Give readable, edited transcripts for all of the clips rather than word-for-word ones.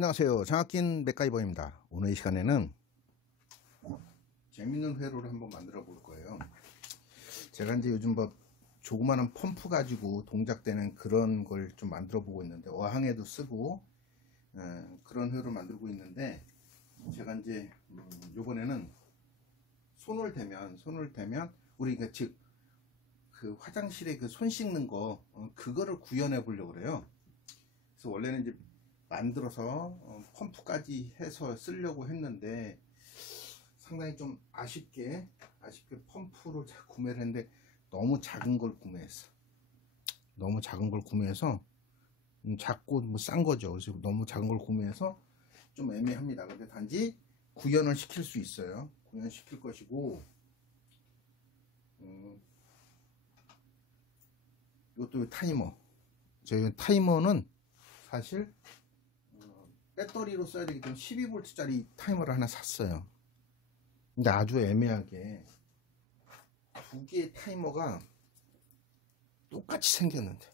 안녕하세요. 장학긴 맥가이버입니다. 오늘 이 시간에는 재밌는 회로를 한번 만들어 볼 거예요. 제가 이제 요즘 뭐 조그마한 펌프 가지고 동작되는 그런 걸 좀 만들어 보고 있는데, 어항에도 쓰고 그런 회로를 만들고 있는데, 제가 이제 요번에는 손을 대면 우리가 즉 그 화장실에 그 손 씻는 거 그거를 구현해 보려고 그래요. 그래서 원래는 이제 만들어서 펌프까지 해서 쓰려고 했는데, 상당히 좀 아쉽게 펌프를 구매를 했는데 너무 작은 걸 구매했어. 너무 작은 걸 구매해서 작고 뭐 싼 거죠. 그래서 너무 작은 걸 구매해서 좀 애매합니다. 근데 단지 구현을 시킬 수 있어요. 구현시킬 것이고, 이것도 타이머. 저희 타이머는 사실 배터리로 써야 되기 때문에 12V 짜리 타이머를 하나 샀어요. 근데 아주 애매하게 두 개의 타이머가 똑같이 생겼는데,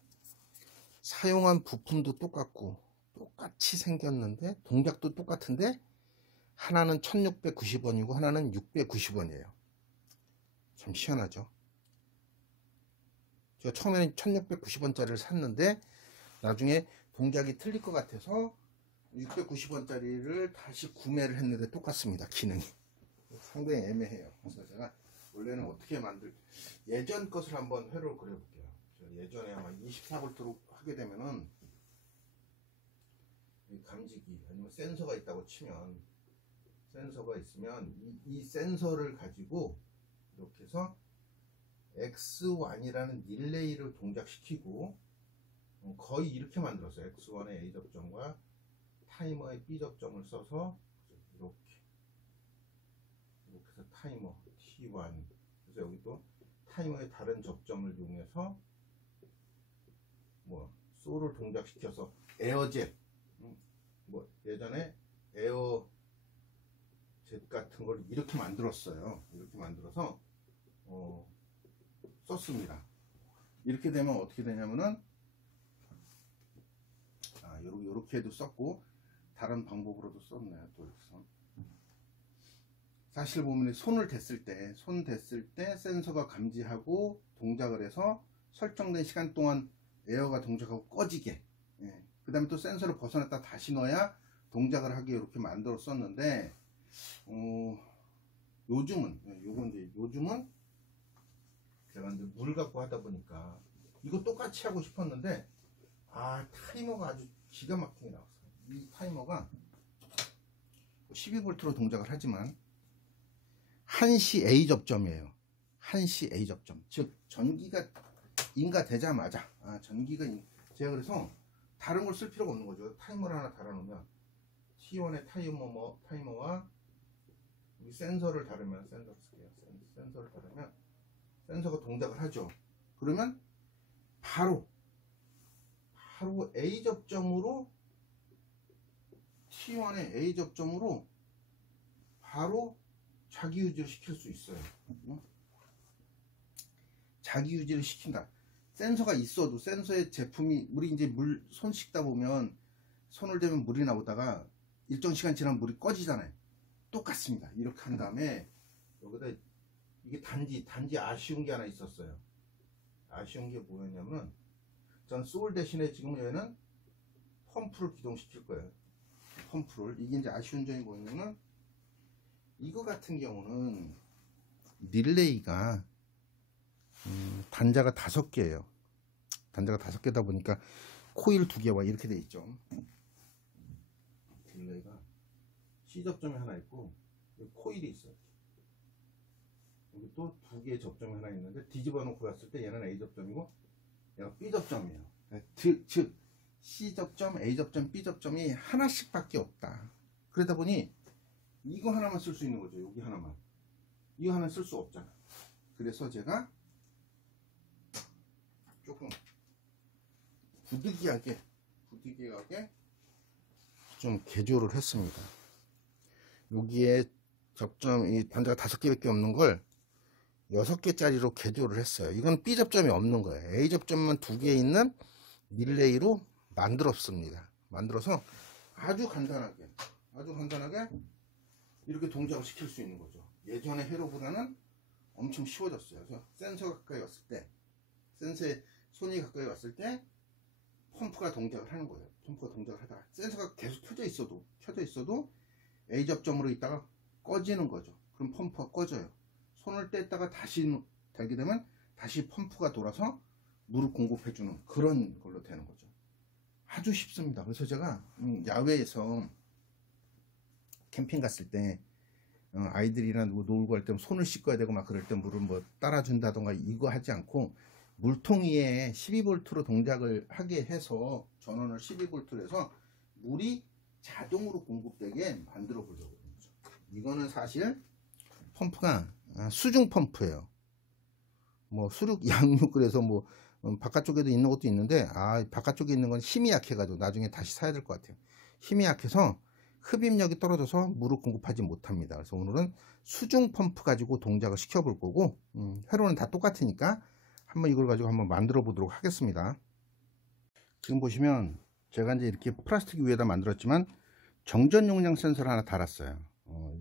사용한 부품도 똑같고 똑같이 생겼는데, 동작도 똑같은데, 하나는 1690원이고 하나는 690원이에요 참 희한하죠. 제가 처음에는 1690원짜리를 샀는데 나중에 동작이 틀릴 것 같아서 690원짜리를 다시 구매를 했는데 똑같습니다. 기능이 상당히 애매해요. 그래서 제가 원래는 어떻게 예전 것을 한번 회로를 그려볼게요. 예전에 아마 24V로 하게 되면은 감지기 아니면 센서가 있다고 치면, 센서가 있으면 이 센서를 가지고 이렇게 해서 X1이라는 릴레이를 동작시키고, 거의 이렇게 만들었어요. X1의 A 접점과 타이머의 B 접점을 써서 이렇게 해서 타이머 T1, 그래서 여기 또 타이머의 다른 접점을 이용해서 뭐 소를 동작시켜서 에어젯, 뭐 예전에 에어젯 같은 걸 이렇게 만들었어요. 이렇게 만들어서 썼습니다. 이렇게 되면 어떻게 되냐면은, 요렇게도 썼고 다른 방법으로도 썼네요. 또 여기서 사실 보면 손 댔을 때 센서가 감지하고 동작을 해서 설정된 시간 동안 에어가 동작하고 꺼지게, 그 다음에 또 센서를 벗어났다 다시 넣어야 동작을 하게 이렇게 만들어 썼는데, 요즘은 제가 이제 물 갖고 하다 보니까 이거 똑같이 하고 싶었는데, 타이머가 아주 기가 막히게 나왔어요. 이 타이머가 12V로 동작을 하지만 한시 A 접점이에요. 한시 A 접점. 즉 전기가 인가되자마자 제가 그래서 다른 걸 쓸 필요가 없는 거죠. 타이머를 하나 달아놓으면 T1의 타이머와 이 센서를 다르면, 센서를 다르면 센서가 동작을 하죠. 그러면 바로 A 접점으로, T1의 A 접점으로 바로 자기 유지를 시킬 수 있어요. 자기 유지를 시킨다. 센서가 있어도, 센서의 제품이, 우리 이제 손 씻다 보면 손을 대면 물이 나오다가 일정 시간 지나면 물이 꺼지잖아요. 똑같습니다. 이렇게 한 다음에 여기다 이게 단지 아쉬운 게 하나 있었어요. 아쉬운 게 뭐였냐면, 전 소울 대신에 지금 얘는 펌프를 기동시킬 거예요. 이게 이제 아쉬운 점이 뭐냐면, 이거 같은 경우는 릴레이가 단자가 5개예요. 단자가 5개다 보니까 코일 2개와 이렇게 돼 있죠. 릴레이가 C 접점이 하나 있고 여기 코일이 있어요. 여기 또 2개의 접점이 하나 있는데, 뒤집어 놓고 봤을 때 얘는 A 접점이고 얘가 B 접점이에요. 즉 C 접점, A 접점, B 접점이 하나씩 밖에 없다. 그러다 보니 이거 하나만 쓸 수 있는 거죠. 여기 하나만. 이거 하나는 쓸 수 없잖아. 그래서 제가 조금 부득이하게 좀 개조를 했습니다. 여기에 접점이 단자가 5개밖에 없는 걸 6개짜리로 개조를 했어요. 이건 B 접점이 없는 거예요. A 접점만 2개 있는 릴레이로 만들었습니다. 만들어서 아주 간단하게 이렇게 동작을 시킬 수 있는 거죠. 예전의 회로보다는 엄청 쉬워졌어요. 그래서 센서가 가까이 왔을 때, 센서에 손이 가까이 왔을 때 펌프가 동작을 하는 거예요. 펌프가 동작을 하다가 센서가 계속 켜져 있어도 A 접점으로 있다가 꺼지는 거죠. 그럼 펌프가 꺼져요. 손을 뗐다가 다시 달게 되면 다시 펌프가 돌아서 물을 공급해주는 그런 걸로 되는 거죠. 아주 쉽습니다. 그래서 제가 야외에서 캠핑 갔을 때 아이들이랑 놀고 할 때 손을 씻어야 되고 막 그럴 때 물을 뭐 따라준다던가 이거 하지 않고 물통 위에 12V로 동작을 하게 해서 전원을 12V로 해서 물이 자동으로 공급되게 만들어 보려고 하는 거죠. 이거는 사실 펌프가 수중 펌프예요. 뭐 수륙 양육 그래서 뭐 바깥쪽에도 있는 것도 있는데 바깥쪽에 있는 건 힘이 약해가지고 나중에 다시 사야 될 것 같아요. 힘이 약해서 흡입력이 떨어져서 물을 공급하지 못합니다. 그래서 오늘은 수중 펌프 가지고 동작을 시켜 볼 거고 회로는 다 똑같으니까 한번 이걸 가지고 한번 만들어 보도록 하겠습니다. 지금 보시면 제가 이제 이렇게 플라스틱 위에다 만들었지만 정전 용량 센서를 하나 달았어요.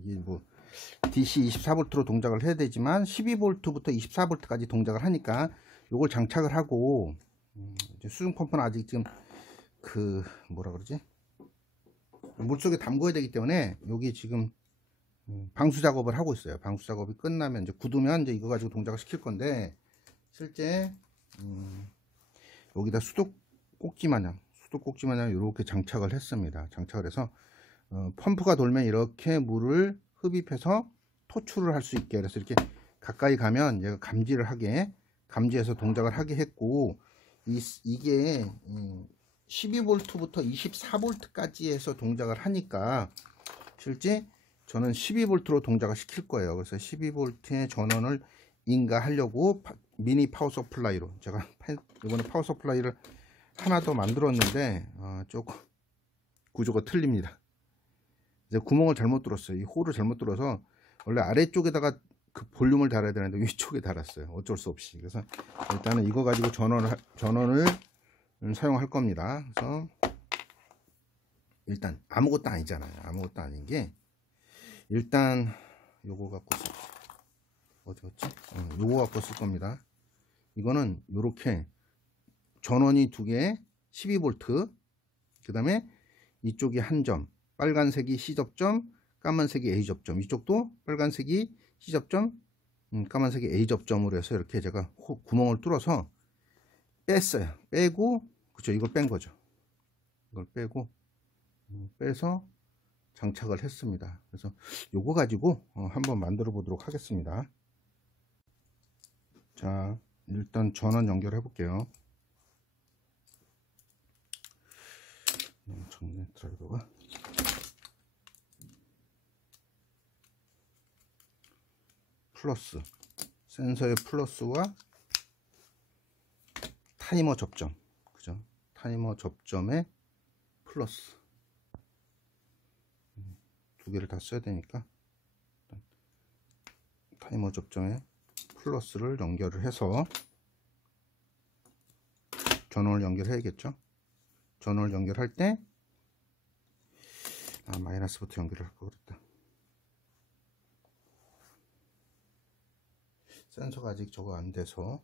이게 뭐 DC 24V로 동작을 해야 되지만 12V부터 24V까지 동작을 하니까 이걸 장착을 하고 이제 수중 펌프는 아직 지금 그 뭐라 그러지? 물속에 담궈야 되기 때문에 여기 지금 방수 작업을 하고 있어요. 방수 작업이 끝나면 이제 굳으면 이제 이거 가지고 동작을 시킬 건데 실제 여기다 수도꼭지 마냥 이렇게 장착을 했습니다. 장착을 해서 펌프가 돌면 이렇게 물을 흡입해서 토출을 할 수 있게 그래서 이렇게 가까이 가면 얘가 감지해서 동작을 하게 했고 이게 12V부터 24V까지 해서 동작을 하니까 실제 저는 12V로 동작을 시킬 거예요. 그래서 12V의 전원을 인가하려고 미니 파워 서플라이로 제가 이번에 파워 서플라이를 하나 더 만들었는데 조금 구조가 틀립니다. 이제 구멍을 잘못 뚫었어요. 이 홀을 잘못 뚫어서 원래 아래쪽에다가 그 볼륨을 달아야 되는데 위쪽에 달았어요. 어쩔 수 없이. 그래서 일단은 이거 가지고 전원을 사용할 겁니다. 그래서 일단 아무것도 아니잖아요. 아무것도 아닌 게 일단 요거 갖고 어디 갔지? 요거 갖고 쓸 겁니다. 이거는 요렇게 전원이 두 개 12V 그 다음에 이쪽이 한 점 빨간색이 C접점 까만색이 A접점 이쪽도 빨간색이 C접점 까만색이 A접점으로 해서 이렇게 제가 구멍을 뚫어서 뺐어요. 빼고 그쵸 이걸 뺀 거죠. 이걸 빼고 빼서 장착을 했습니다. 그래서 요거 가지고 한번 만들어 보도록 하겠습니다. 자 일단 전원 연결해 볼게요. 정리 드라이버가 플러스 센서의 플러스와 타이머 접점 그죠? 타이머 접점에 플러스 두 개를 다 써야 되니까 타이머 접점에 플러스를 연결을 해서 전원을 연결해야겠죠? 전원을 연결할 때 마이너스부터 연결을 할 걸 그랬다. 센서가 아직 저거 안 돼서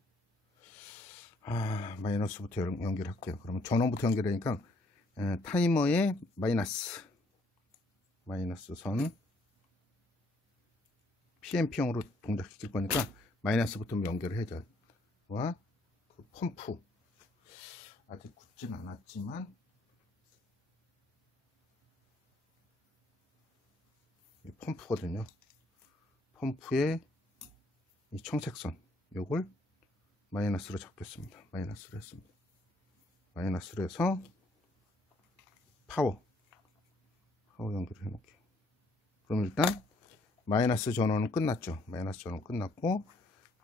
마이너스부터 연결할게요. 그러면 전원부터 연결하니까 타이머에 마이너스 선 PMP형으로 동작시킬 거니까 마이너스부터 연결을 해줘. 와 그 펌프 아직 굳진 않았지만 이 펌프거든요. 펌프에 이 청색선 요걸 마이너스로 잡겠습니다. 마이너스로 했습니다. 마이너스로 해서 파워 연결을 해 놓을게요. 그럼 일단 마이너스 전원은 끝났죠. 마이너스 전원 끝났고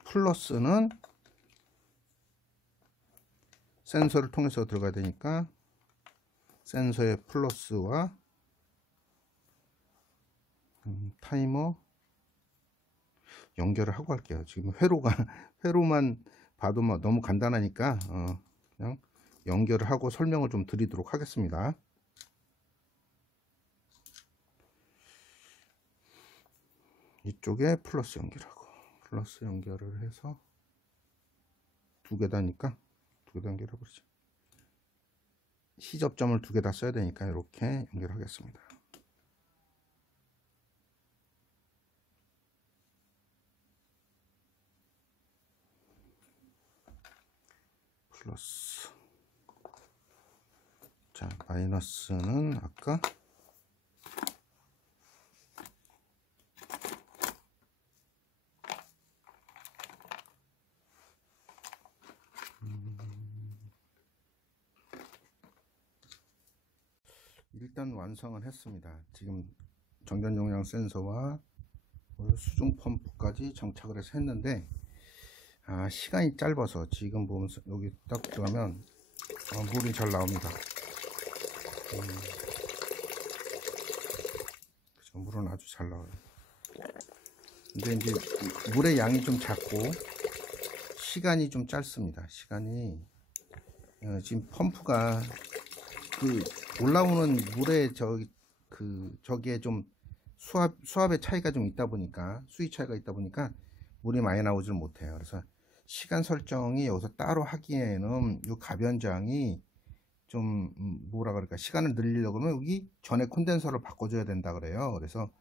플러스는 센서를 통해서 들어가야 되니까 센서의 플러스와 타이머 연결을 하고 할게요. 지금 회로만 봐도 뭐 너무 간단하니까 그냥 연결을 하고 설명을 좀 드리도록 하겠습니다. 이쪽에 플러스 연결하고 플러스 연결을 해서 두 개다니까 두 개 다 연결해버리죠. 시접점을 두 개 다 써야 되니까 이렇게 연결하겠습니다. 플러스. 자, 마이너스는 아까 일단 완성을 했습니다. 지금 정전 용량 센서와 수중 펌프까지 장착을 해서 했는데 시간이 짧아서 지금 보면 여기 딱 들어가면 물이 잘 나옵니다. 그죠? 물은 아주 잘 나와요. 근데 이제 물의 양이 좀 작고 시간이 좀 짧습니다. 시간이 지금 펌프가 그 올라오는 물의 저기에 좀 수압의 차이가 좀 있다 보니까 수위 차이가 있다 보니까 물이 많이 나오질 못해요. 그래서 시간 설정이 여기서 따로 하기에는 이 가변장이 좀 뭐라 그럴까 시간을 늘리려고 하면 여기 전에 콘덴서를 바꿔줘야 된다 그래요. 그래서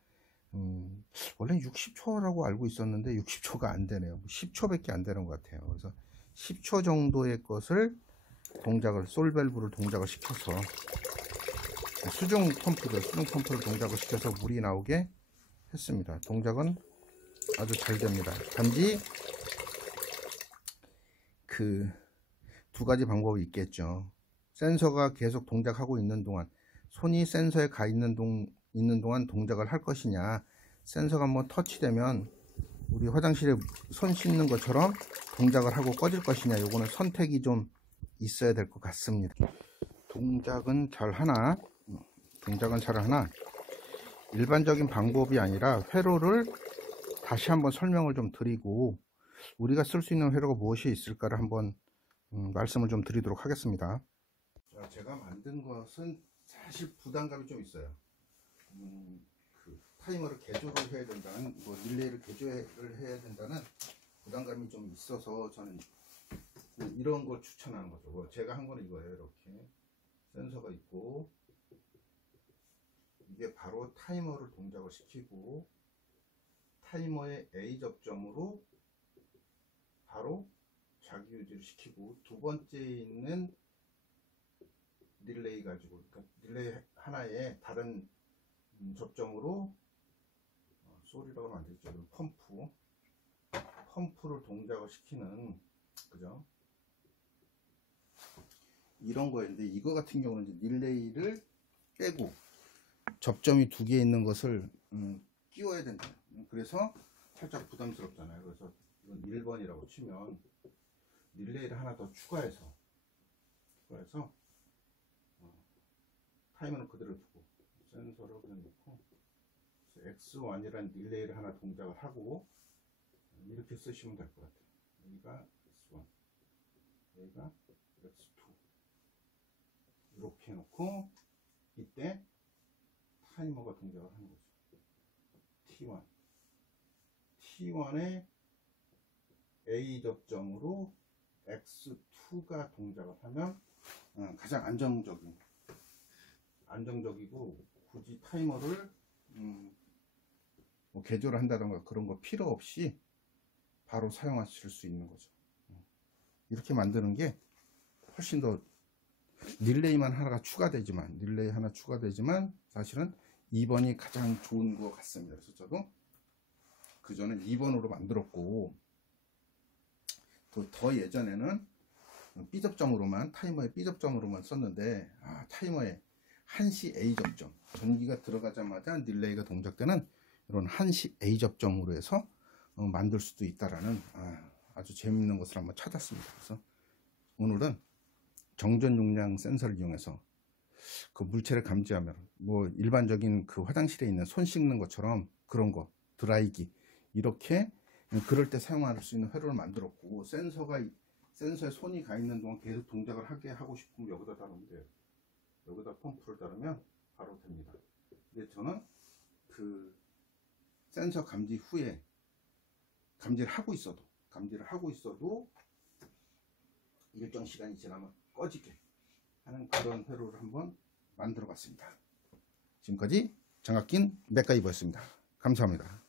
원래 60초라고 알고 있었는데 60초가 안 되네요. 10초밖에 안 되는 것 같아요. 그래서 10초 정도의 것을 솔밸브를 동작을 시켜서 수중 펌프를 동작을 시켜서 물이 나오게 했습니다. 동작은 아주 잘 됩니다. 단지 그 두 가지 방법이 있겠죠. 센서가 계속 동작하고 있는 동안 손이 센서에 가 있는 동안 동작을 할 것이냐, 센서가 한번 터치되면 우리 화장실에 손 씻는 것처럼 동작을 하고 꺼질 것이냐, 요거는 선택이 좀 있어야 될 것 같습니다. 동작은 잘 하나 일반적인 방법이 아니라 회로를 다시 한번 설명을 좀 드리고 우리가 쓸 수 있는 회로가 무엇이 있을까를 한번 말씀을 좀 드리도록 하겠습니다. 자, 제가 만든 것은 사실 부담감이 좀 있어요. 그 타이머를 개조를 해야 된다는, 릴레이를 개조를 해야 된다는 부담감이 좀 있어서 저는 이런 걸 추천하는 거죠. 제가 한 거는 이거예요. 이렇게 센서가 있고 이게 바로 타이머를 동작을 시키고 타이머의 A 접점으로 바로 자기 유지를 시키고 두 번째 있는 릴레이 가지고, 그러니까 릴레이 하나에 다른 접점으로 소리라고 하면 안 되죠. 펌프를 동작을 시키는, 그죠? 이런 거였는데 이거 같은 경우는 이제 릴레이를 빼고 접점이 두 개 있는 것을 끼워야 된다. 그래서 살짝 부담스럽잖아요. 그래서 이건 1번이라고 치면 릴레이를 하나 더 추가해서 타이머는 그대로 두고 센서를 그냥 놓고 X1이라는 릴레이를 하나 동작을 하고 이렇게 쓰시면 될 것 같아요. 여기가 X1, 여기가 X2 이렇게 해놓고 이때 타이머가 동작을 하는 거죠. T1의 A 접점으로 X2가 동작을 하면 가장 안정적이고 굳이 타이머를 개조를 한다던가 그런 거 필요 없이 바로 사용하실 수 있는 거죠. 이렇게 만드는 게 훨씬 더 릴레이 하나 추가되지만 사실은 2번이 가장 좋은 것 같습니다. 그래서 저도 그 전에 2번으로 만들었고 더 예전에는 타이머의 B접점으로만 썼는데 타이머의 한시 A 접점, 전기가 들어가자마자 릴레이가 동작되는 이런 한시 A 접점으로 해서 만들 수도 있다라는 아주 재밌는 것을 한번 찾았습니다. 그래서 오늘은 정전 용량 센서를 이용해서 그 물체를 감지하면 일반적인 그 화장실에 있는 손 씻는 것처럼 그런 거, 드라이기, 이렇게 그럴 때 사용할 수 있는 회로를 만들었고, 센서에 손이 가 있는 동안 계속 동작을 하게 하고 싶으면 여기다 다루면 돼요. 여기다 펌프를 다루면 바로 됩니다. 근데 저는 그 센서 감지 후에 감지를 하고 있어도 일정 시간이 지나면 꺼지게 하는 그런 회로를 한번 만들어 봤습니다. 지금까지 장학긴 맥가이버였습니다. 감사합니다.